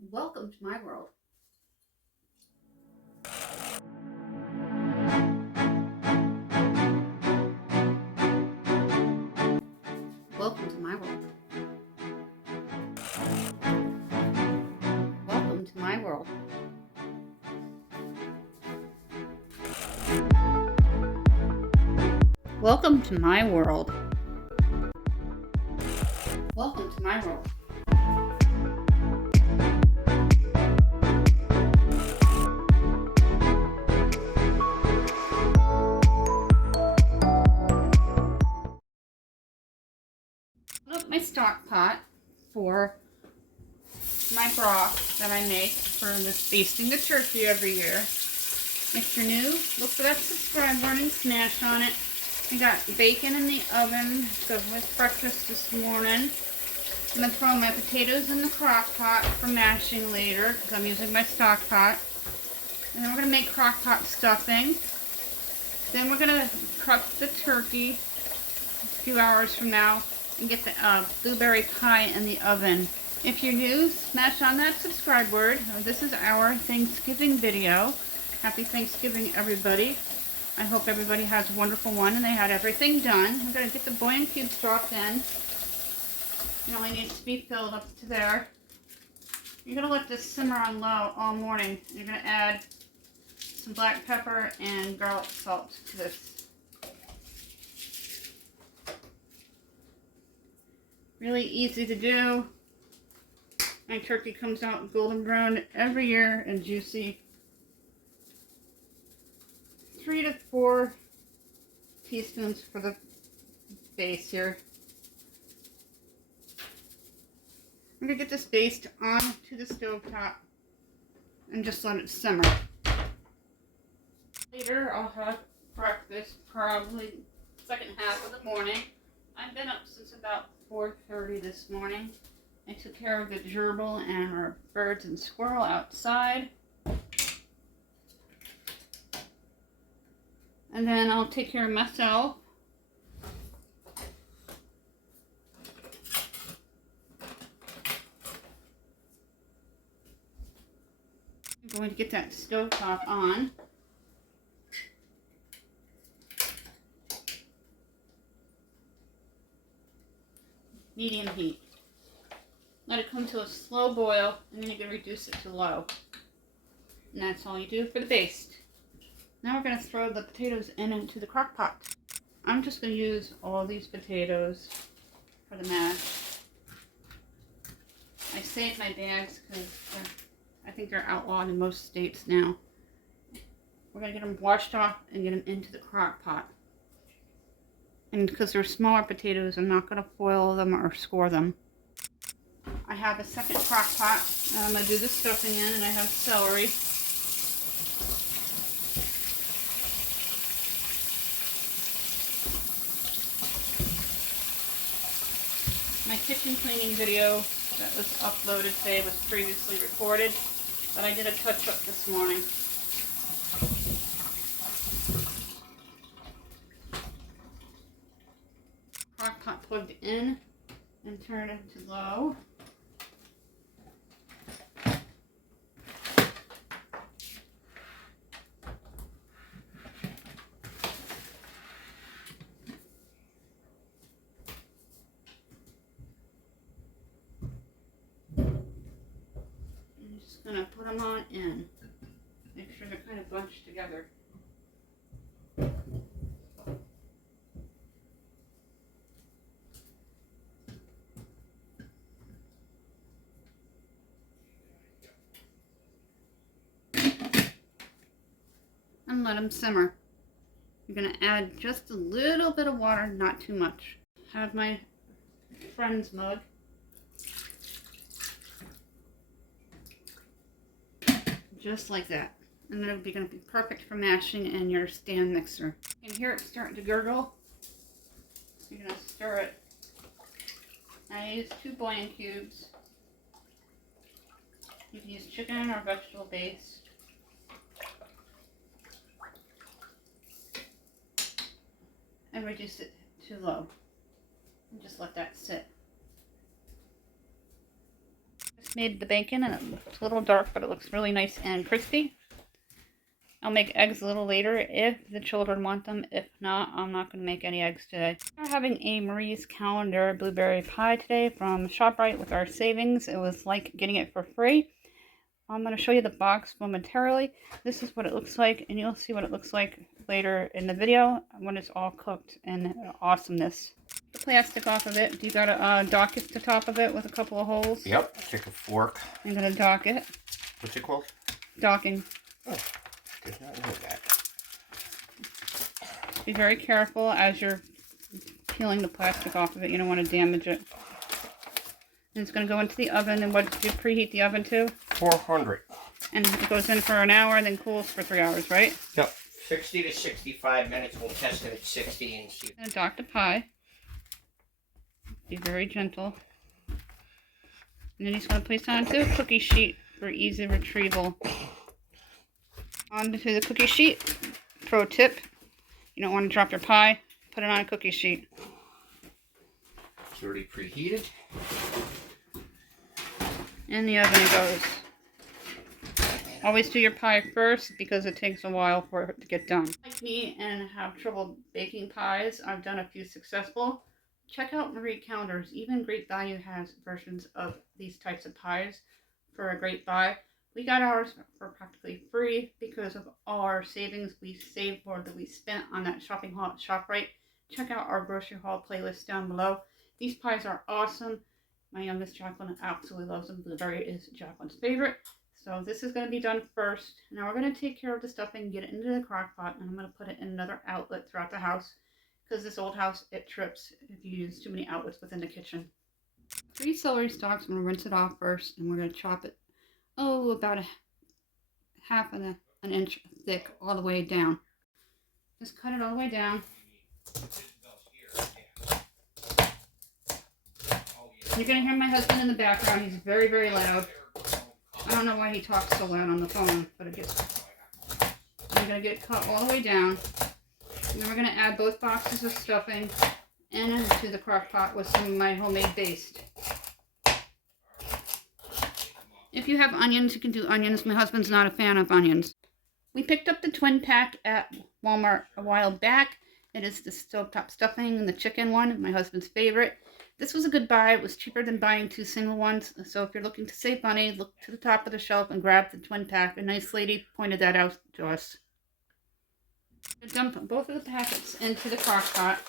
Welcome to my world. Welcome to my world. Welcome to my world. Welcome to my world. Welcome to my world. Up my stock pot for my broth that I make for this basting the turkey every year. If you're new, look for that subscribe button and smash on it. I got bacon in the oven with breakfast this morning. I'm going to throw my potatoes in the crock pot for mashing later because I'm using my stock pot. And then we're going to make crock pot stuffing. Then we're going to cook the turkey a few hours from now and get the blueberry pie in the oven. If you're new, smash on that subscribe word. This is our Thanksgiving video. Happy Thanksgiving, everybody. I hope everybody has a wonderful one and they had everything done. I'm going to get the bouillon cubes dropped in. It only needs to be filled up to there. You're going to let this simmer on low all morning. You're going to add some black pepper and garlic salt to this. Really easy to do. My turkey comes out golden brown every year and juicy. 3 to 4 teaspoons for the base here. I'm going to get this based onto the stove top and just let it simmer. Later I'll have breakfast, probably second half of the morning. I've been up since about 4:30 this morning. I took care of the gerbil and our birds and squirrel outside. And then I'll take care of myself. I'm going to get that stove top on. Medium heat. Let it come to a slow boil, and then you can reduce it to low. And that's all you do for the baste. Now we're going to throw the potatoes into the crock pot. I'm just going to use all these potatoes for the mash. I saved my bags because I think they're outlawed in most states now. We're going to get them washed off and get them into the crock pot. And because they're smaller potatoes, I'm not going to foil them or score them. I have a second crock pot that I'm going to do the stuffing in, and I have celery. My kitchen cleaning video that was uploaded today was previously recorded, but I did a touch-up this morning. Crock pot plugged in and turn it to low. I'm just going to put them on in. Make sure they're kind of bunched together. And let them simmer. You're going to add just a little bit of water, not too much. Have my friend's mug. Just like that. And then it'll going to be perfect for mashing in your stand mixer. You can hear it starting to gurgle. You're going to stir it. I used 2 bouillon cubes. You can use chicken or vegetable base. And reduce it to low. And just let that sit. Made the bacon and it's a little dark, but it looks really nice and crispy. I'll make eggs a little later if the children want them. If not, I'm not going to make any eggs today. We're having a Marie's Calendar blueberry pie today from ShopRite with our savings. It was like getting it for free. I'm going to show you the box momentarily. This is what it looks like, and you'll see what it looks like later in the video when it's all cooked in awesomeness. The plastic off of it. You got to dock it to the top of it with a couple of holes. Yep, take a fork. I'm going to dock it. What's it called? Docking. Oh, did not know that. Be very careful as you're peeling the plastic off of it. You don't want to damage it. And it's going to go into the oven. And what did you preheat the oven to? 400. And it goes in for an hour and then cools for 3 hours, right? Yep. 60 to 65 minutes. We'll test it at 60 and see. I'm going to dock the pie. Be very gentle. And then he's going to place it onto a cookie sheet for easy retrieval. Onto the cookie sheet. Pro tip. You don't want to drop your pie. Put it on a cookie sheet. It's already preheated. In the oven it goes. Always do your pie first because it takes a while for it to get done. Like me and have trouble baking pies, I've done a few successful. Check out Marie Callender's. Even Great Value has versions of these types of pies for a great buy. We got ours for practically free because of all our savings we saved more than we spent on that shopping haul at ShopRite. Check out our grocery haul playlist down below. These pies are awesome. My youngest Jacqueline absolutely loves them. Blueberry is Jacqueline's favorite. So this is going to be done first. Now we're going to take care of the stuffing, get it into the crock pot, and I'm going to put it in another outlet throughout the house. Because this old house, it trips if you use too many outlets within the kitchen. 3 celery stalks. I'm going to rinse it off first, and we're going to chop it, about half of an inch thick all the way down. Just cut it all the way down. You're going to hear my husband in the background. He's very, very loud. I don't know why he talks so loud on the phone, but it gets... I'm going to get it cut all the way down. And then we're going to add both boxes of stuffing into the crock pot with some of my homemade baste. If you have onions, you can do onions. My husband's not a fan of onions. We picked up the twin pack at Walmart a while back. It is the stovetop stuffing and the chicken one, my husband's favorite. This was a good buy. It was cheaper than buying 2 single ones. So if you're looking to save money, look to the top of the shelf and grab the twin pack. A nice lady pointed that out to us. Dump both of the packets into the crock pot.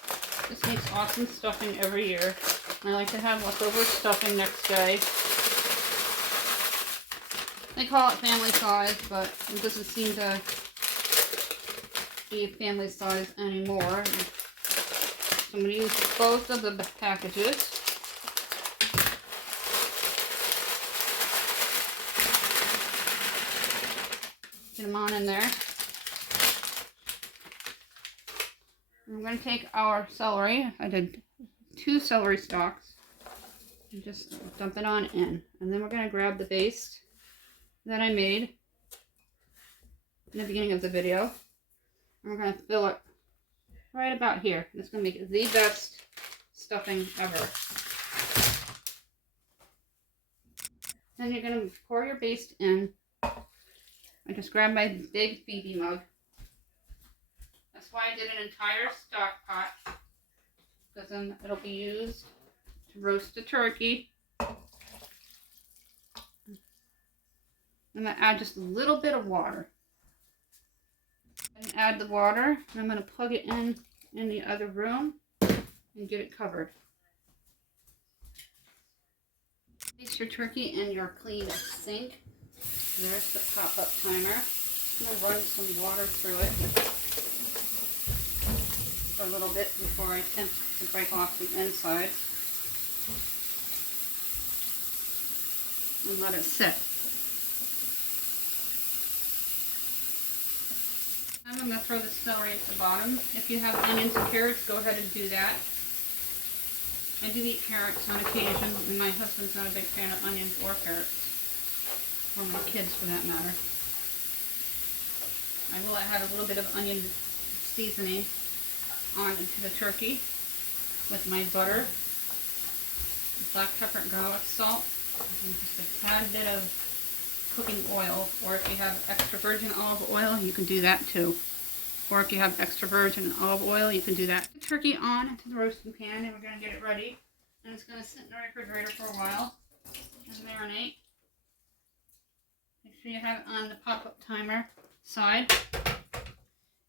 This makes awesome stuffing every year. I like to have leftover stuffing next day. They call it family size, but it doesn't seem to be family size anymore. So I'm going to use both of the packages. Get them on in there. I'm going to take our celery. I did 2 celery stalks. And just dump it on in. And then we're going to grab the baste that I made in the beginning of the video. And we're going to fill it right about here. It's going to make it the best stuffing ever. Then you're going to pour your baste in. I just grabbed my big Phoebe mug. That's why I did an entire stock pot, because then it'll be used to roast the turkey. I'm going to add just a little bit of water. And add the water, and I'm going to plug it in the other room and get it covered. Place your turkey in your clean sink. There's the pop-up timer. I'm going to run some water through it for a little bit before I attempt to break off the inside. And let it sit. I'm going to throw the celery at the bottom. If you have onions and carrots, go ahead and do that. I do eat carrots on occasion, and my husband's not a big fan of onions or carrots. Or my kids, for that matter. I will add a little bit of onion seasoning onto the turkey with my butter, black pepper and garlic salt. And just a tad bit of cooking oil, or if you have extra virgin olive oil, you can do that too. Or if you have extra virgin olive oil, you can do that. The turkey on into the roasting pan, and we're going to get it ready. And it's going to sit in the refrigerator for a while and marinate. Make sure you have it on the pop-up timer side.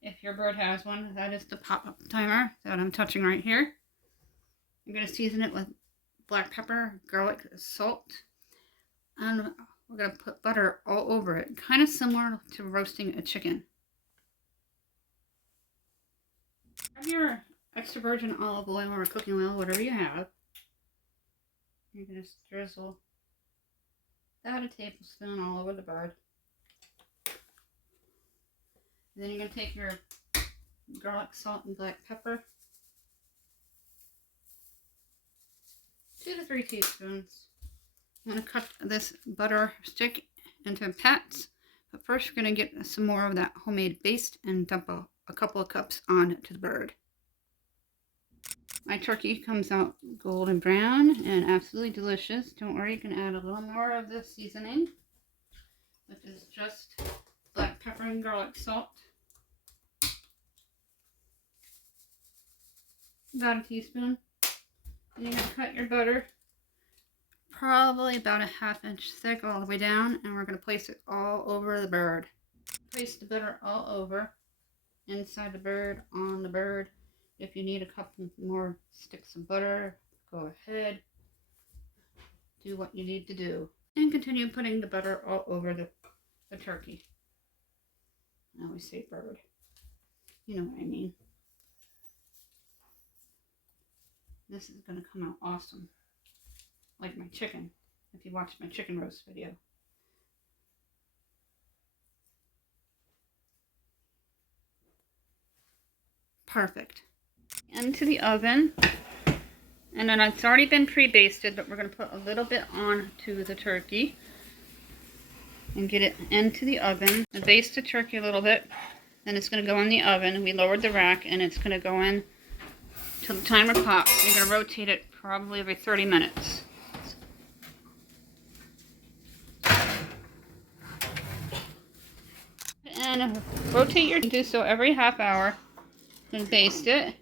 If your bird has one, that is the pop-up timer that I'm touching right here. You're going to season it with black pepper, garlic, salt, and we're going to put butter all over it, kind of similar to roasting a chicken. Have your extra virgin olive oil or cooking oil, whatever you have. You're going to drizzle about a tablespoon all over the bird. And then you're going to take your garlic, salt, and black pepper. 2 to 3 teaspoons. I'm going to cut this butter stick into pats. But first we're going to get some more of that homemade paste and dump a couple of cups onto the bird. My turkey comes out golden brown and absolutely delicious. Don't worry, you can add a little more of this seasoning, which is just black pepper and garlic salt. About a teaspoon. And you're going to cut your butter probably about a ½ inch thick all the way down, and we're going to place it all over the bird. Place the butter all over, inside the bird, on the bird. If you need a couple more sticks of butter, go ahead. Do what you need to do. And continue putting the butter all over the turkey. I always say bird. You know what I mean. This is going to come out awesome. Like my chicken, if you watch my chicken roast video. Perfect. Into the oven, and then it's already been pre-basted, but we're going to put a little bit on to the turkey and get it into the oven. And baste the turkey a little bit, then it's going to go in the oven. We lowered the rack, and it's going to go in till the timer pops. You're going to rotate it probably every 30 minutes. And rotate your, do so every ½ hour, and baste it.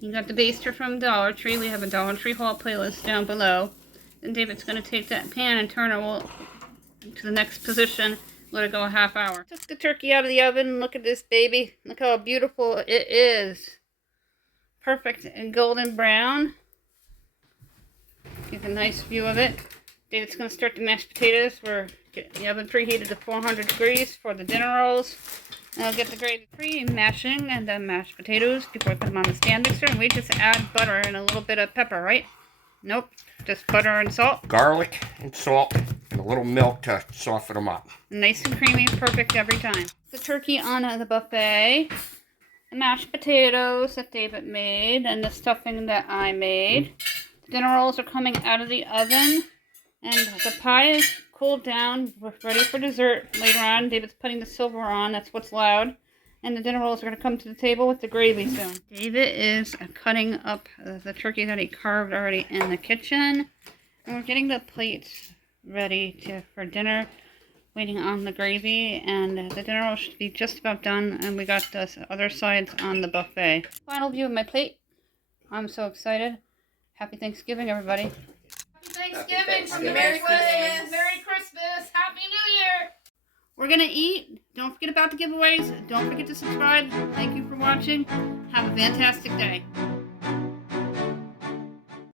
You got the baster from Dollar Tree. We have a Dollar Tree haul playlist down below. Then David's going to take that pan and turn it to the next position. Let it go a ½ hour. Took the turkey out of the oven. Look at this baby. Look how beautiful it is. Perfect and golden brown. Get a nice view of it. David's going to start the mashed potatoes. We're getting the oven preheated to 400 degrees for the dinner rolls. And I'll get the gravy pre-mashing and the mashed potatoes before I put them on the stand mixer. And we just add butter and a little bit of pepper, right? Nope, just butter and salt. Garlic and salt and a little milk to soften them up. Nice and creamy, perfect every time. The turkey on the buffet, the mashed potatoes that David made, and the stuffing that I made. The dinner rolls are coming out of the oven, and the pie is cooled down. We're ready for dessert later on. David's putting the silver on, that's what's loud. And the dinner rolls are going to come to the table with the gravy soon. David is cutting up the turkey that he carved already in the kitchen. And we're getting the plates ready for dinner, waiting on the gravy. And the dinner roll should be just about done. And we got the other sides on the buffet. Final view of my plate. I'm so excited. Happy Thanksgiving, everybody. Happy Thanksgiving from the Merry Christmas. Merry Christmas. Happy New Year. We're going to eat. Don't forget about the giveaways. Don't forget to subscribe. Thank you for watching. Have a fantastic day.